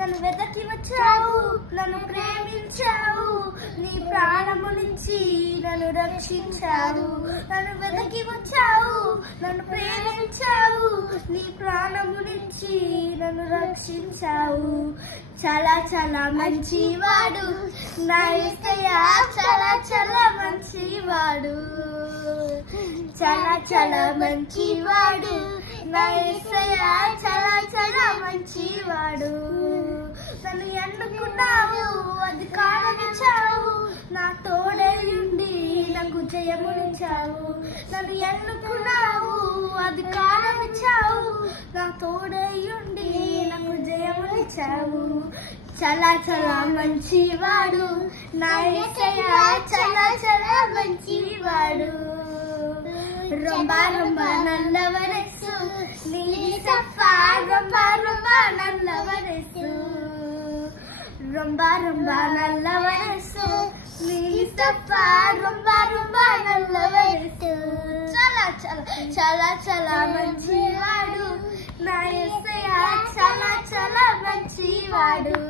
నన్ను వెతకి వచ్చావు, నన్ను ప్రేమించావు, నీ ప్రాణమునిచ్చి నన్ను రక్షించావు. నన్ను వెతకి వచ్చావు, నన్ను ప్రేమించావు, నీ ప్రాణమునిచ్చి నన్ను రక్షించావు. చాలా చాలా మంచివాడు నా యేసయ్య, చాలా చాలా మంచివాడు. చాలా చాలా మంచివాడు నా యేసయ్య, చాలా చాలా మంచివాడు. నన్ను ఎన్నుకున్నావు, అధికారమిచ్చావు, నా తోడయుండి నాకు జయమునిచ్చావు. నన్ను ఎన్నుకున్నావు, అధికారమిచ్చావు, నా తోడయుండి నాకు జయమునిచ్చావు. చాలా చాలా మంచివాడు నా యేసయ్య, చాలా చాలా మంచివాడు. రొంబ రొంబ నల్లవరసు నీ సఫా, రొంబ రొంబ నల్లవరసు, రొంబ రొంబ నల్లవరసు నీ సఫా, రొంబ రొంబ నల్లవరసు. చాలా చాలా చాలా చాలా మంచివాడు నా యేసయ్య, చాలా చాలా మంచివాడు.